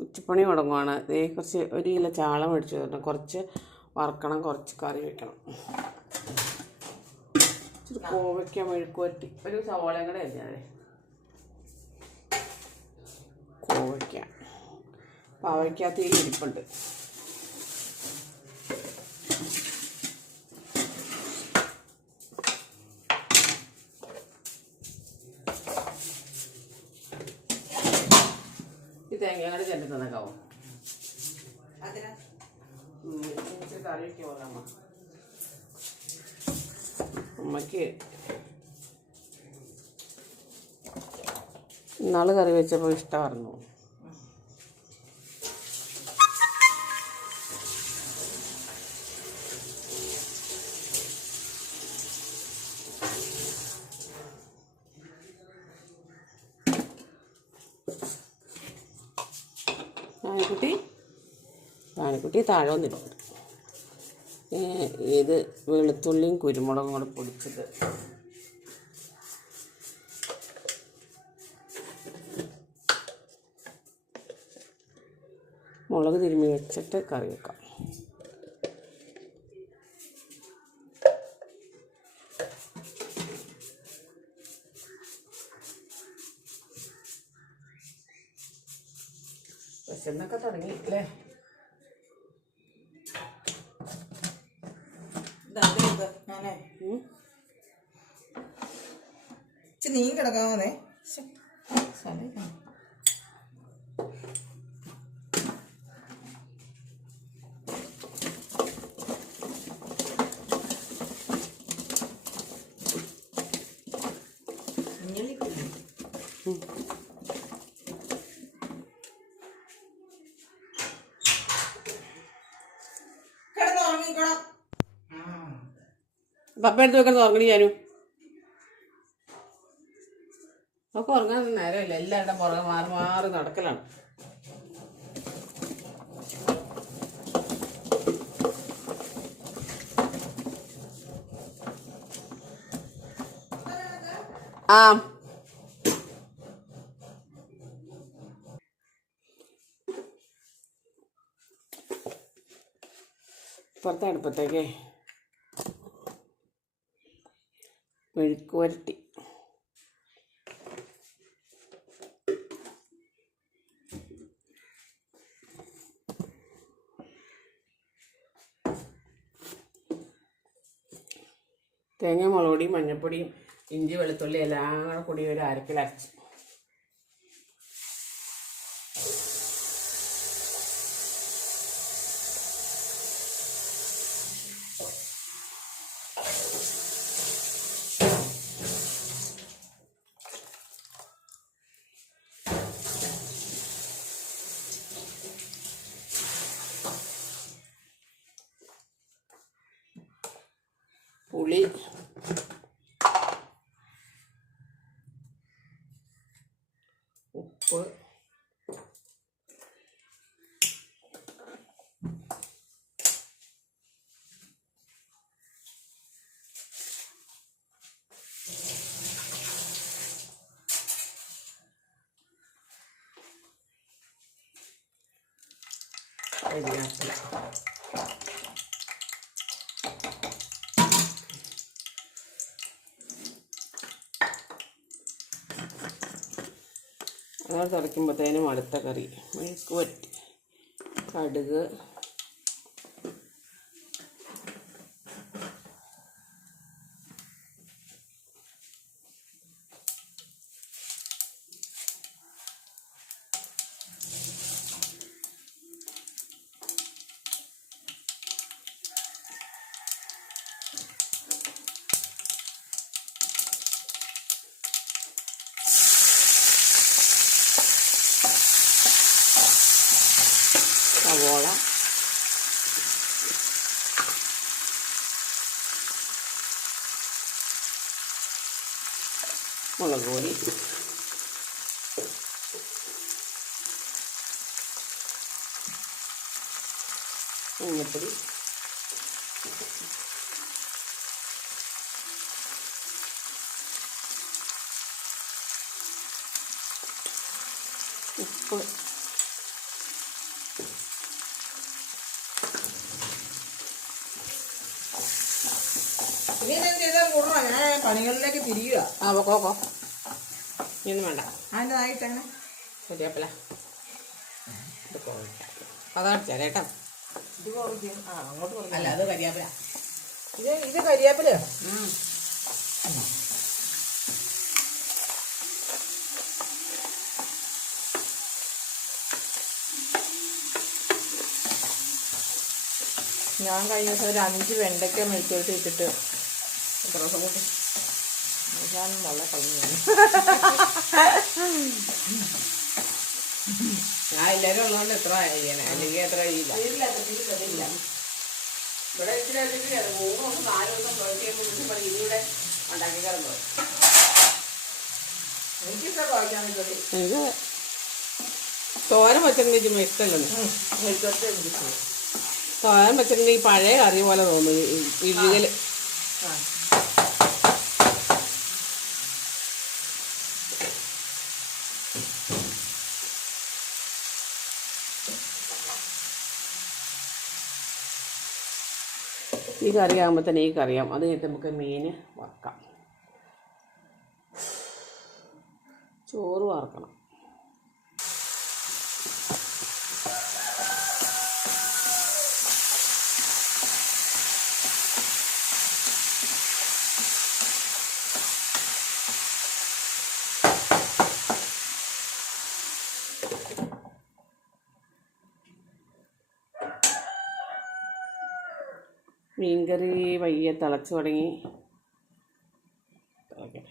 ഉച്ചപ്പണി തുടങ്ങുവാണ്. ദേ കുറച്ച് ഒരു കിലോ ചാളം മേടിച്ചു തരണം. കുറച്ച് വറക്കണം കുറച്ച് കറി വെക്കണം. ഇച്ചിരി കോവയ്ക്ക മെഴുക്കുവരട്ടി ഒരു സവാളയും കൂടെ അല്ലേ കോവയ്ക്ക. പാവയ്ക്കകത്ത് ഇരിപ്പുണ്ട്. തന്നേക്കാവും ചെല്ലി തന്നേക്കാവോ ഇച്ചിരി കറി അമ്മ അമ്മയ്ക്ക് കറി വെച്ചപ്പോൾ ഇഷ്ടമായിരുന്നു. ആനക്കുട്ടി താഴെ ഏ, ഇത് വെളുത്തുള്ളിയും കുരുമുളകും കൂടെ പൊടിച്ചത്. മുളക് തിരുമ്മി വെച്ചിട്ട് കറി വെക്കാം. നീ കിടക്കാവുന്നേ പപ്പ വെക്കണം ഉറങ്ങണി ഞാനും. നമുക്ക് ഉറങ്ങാൻ നേരമില്ല. എല്ലാവരുടെ പുറകെ മാറി മാറി നടക്കലാണ്. ആ. പുറത്തെ അടുപ്പത്തേക്കേ മെഴുക്ക് വരട്ടി. തേങ്ങ മുളകുപൊടിയും മഞ്ഞൾപ്പൊടിയും ഇഞ്ചി വെളുത്തുള്ളി എല്ലാം കൂടെ ഒരു അരക്കിൽ foot. അങ്ങനെ തിളയ്ക്കുമ്പോഴത്തേനും അടുത്ത കറി. മെഴുക്ക് കടുക് മുളക് പൊടി എന്ത് ഞാൻ പണികളിലേക്ക് തിരിയുക. ആ പോക്കോ ഇനിയൊന്നും വേണ്ട. ഇത് കോഴിക്കാം അതടിച്ചാൽ കേട്ടോ ഇത് കുറയ്ക്കും ആ അങ്ങോട്ട് പറഞ്ഞു അല്ല അത് കരിയാപ്പില. ഇത് ഇത് കരിയാപ്പില. ഞാൻ കഴിഞ്ഞ ദിവസം ഒരു അഞ്ച് വെണ്ടയ്ക്ക മെഴുക്കിയിട്ട് ഇട്ടിട്ട് ദിവസം കൂട്ടി ഞാൻ വളരെ കളഞ്ഞു ഞാൻ എല്ലാവരും ഉള്ളതുകൊണ്ട് എത്ര കഴിയണേ അല്ലെങ്കിൽ എത്ര കഴിയില്ല. ഇവിടെ ഇച്ചിരി അല്ലെങ്കിൽ മൂന്ന് ദിവസം നാല് ദിവസം കഴിയുമ്പോൾ പറയും. ഇനിയുടെ ഉണ്ടാക്കി കിടന്നു എനിക്കിഷ്ടം കുഴക്കാൻ എനിക്ക് തോരൻ വെച്ചിട്ടുണ്ടെങ്കിൽ ഇഷ്ടമല്ലെന്ന് തോരൻ വെച്ചിട്ടുണ്ടെങ്കിൽ പഴയ കറി പോലെ തോന്നുന്നു ഇഴുകൽ ആ. ഈ കറി ആകുമ്പോൾ തന്നെ ഈ കറിയാം അത് കഴിഞ്ഞിട്ട് നമുക്ക് മീൻ വറക്കാം. ചോറ് വറക്കണം. മീൻകറി വയ്യ തിളച്ച് തുടങ്ങി. വിളക്കാൻ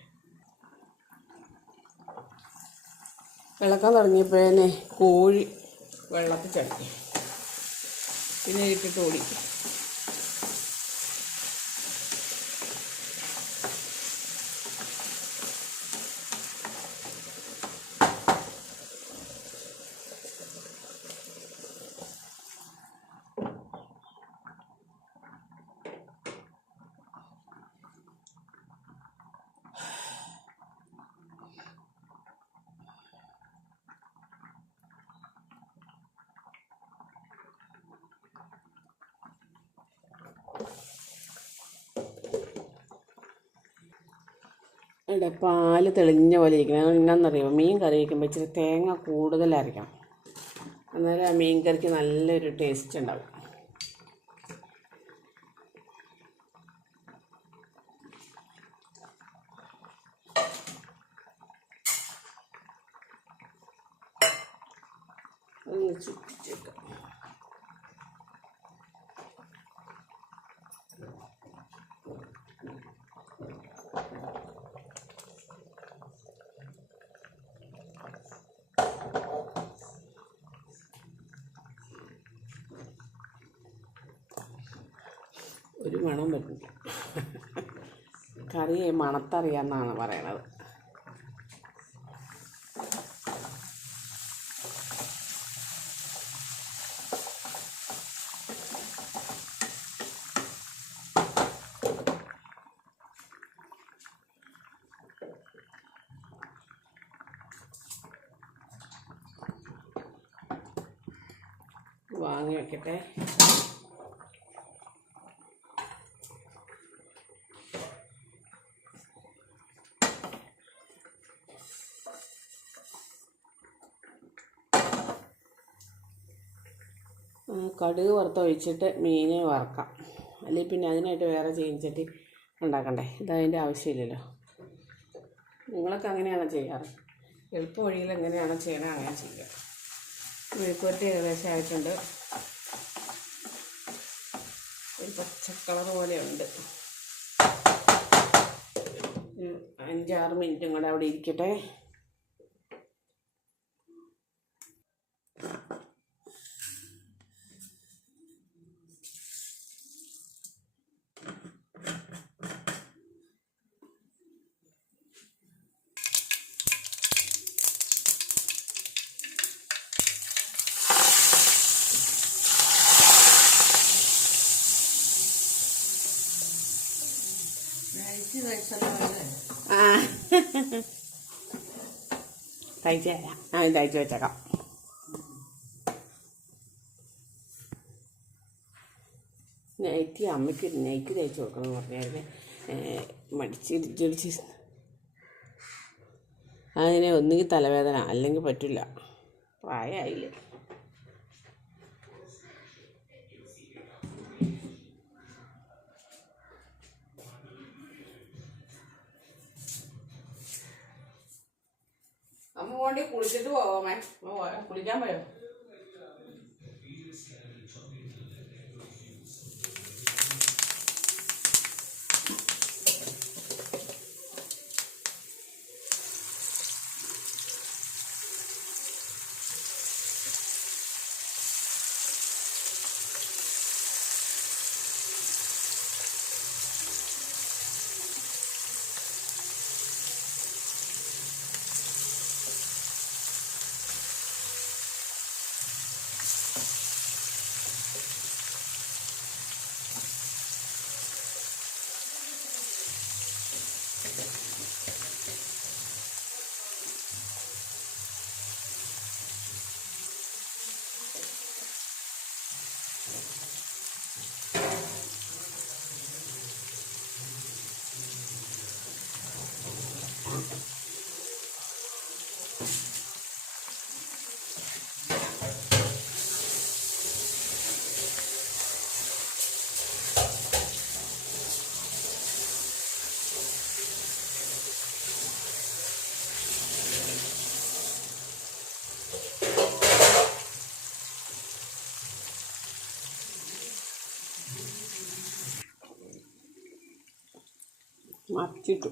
ഇളക്കാൻ തുടങ്ങിയപ്പോഴേ കോഴി വെള്ളത്തിൽ ചടി പിന്നെ ഇട്ടിട്ട് ഓടി ഇവിടെ പാൽ തെളിഞ്ഞ പോലെ ഇരിക്കണം. എന്നാന്നറിയുമോ മീൻ കറി വയ്ക്കുമ്പോൾ ഇച്ചിരി തേങ്ങ കൂടുതലരയ്ക്കണം എന്നാലും ആ മീൻ കറിക്ക് നല്ലൊരു ടേസ്റ്റ് ഉണ്ടാവും. ഒരു മണം വരുന്നില്ല. കറി മണത്തറിയാമെന്നാണ് പറയണത്. വാങ്ങി വെക്കട്ടെ കടുക് വറുത്തൊഴിച്ചിട്ട് മീനെ വറക്കാം. അല്ലെങ്കിൽ പിന്നെ അതിനായിട്ട് വേറെ ചീനിച്ചട്ടി ഉണ്ടാക്കണ്ടേ? ഇതതിന്റെ ആവശ്യമില്ലല്ലോ. നിങ്ങളൊക്കെ അങ്ങനെയാണോ ചെയ്യാറ്? എളുപ്പ വഴിയിൽ എങ്ങനെയാണോ ചെയ്യണത് അങ്ങനെ ചെയ്യുക മെഴുക്കുവരട്ടി ഏകദേശം ആയിട്ടുണ്ട്. ഒരു പച്ച കളർ പോലെയുണ്ട് അഞ്ചാറ് മിനിറ്റും കൂടെ അവിടെ ഇരിക്കട്ടെ നൈറ്റ് കഴിച്ചല്ലേ ആ തയ്ച്ച് തരാം ഇത് തയ്ച്ച് വെച്ചേക്കാം. നൈറ്റി അമ്മയ്ക്ക് നൈറ്റി തയ്ച്ച് കൊടുക്കണം എന്ന് പറഞ്ഞായിരുന്നു. ജോലിച്ച് അതിനെ ഒന്നുകിൽ തലവേദന അല്ലെങ്കിൽ പറ്റില്ല. പ്രായമായില്ലേ? പോണ്ടി കുളിച്ചിട്ട് പോവാമേ കുളിക്കാൻ പോയോ? മറിച്ചിട്ടു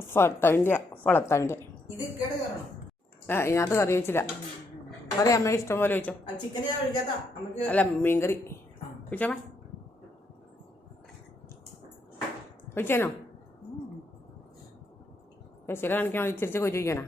ഫളത്താവിന്റെ ഫളത്താവിന്റെ ഇതിനകത്ത് കറി വെച്ചില്ല. കറി അമ്മ ഇഷ്ടം പോലെ വെച്ചോ? അല്ല മീൻകറി. ആ. വെച്ചോമേ. വെച്ചേനോ? ചില കാണിക്കാൻ ഇച്ചിരിച്ച് കൊച്ചു വയ്ക്കാനാ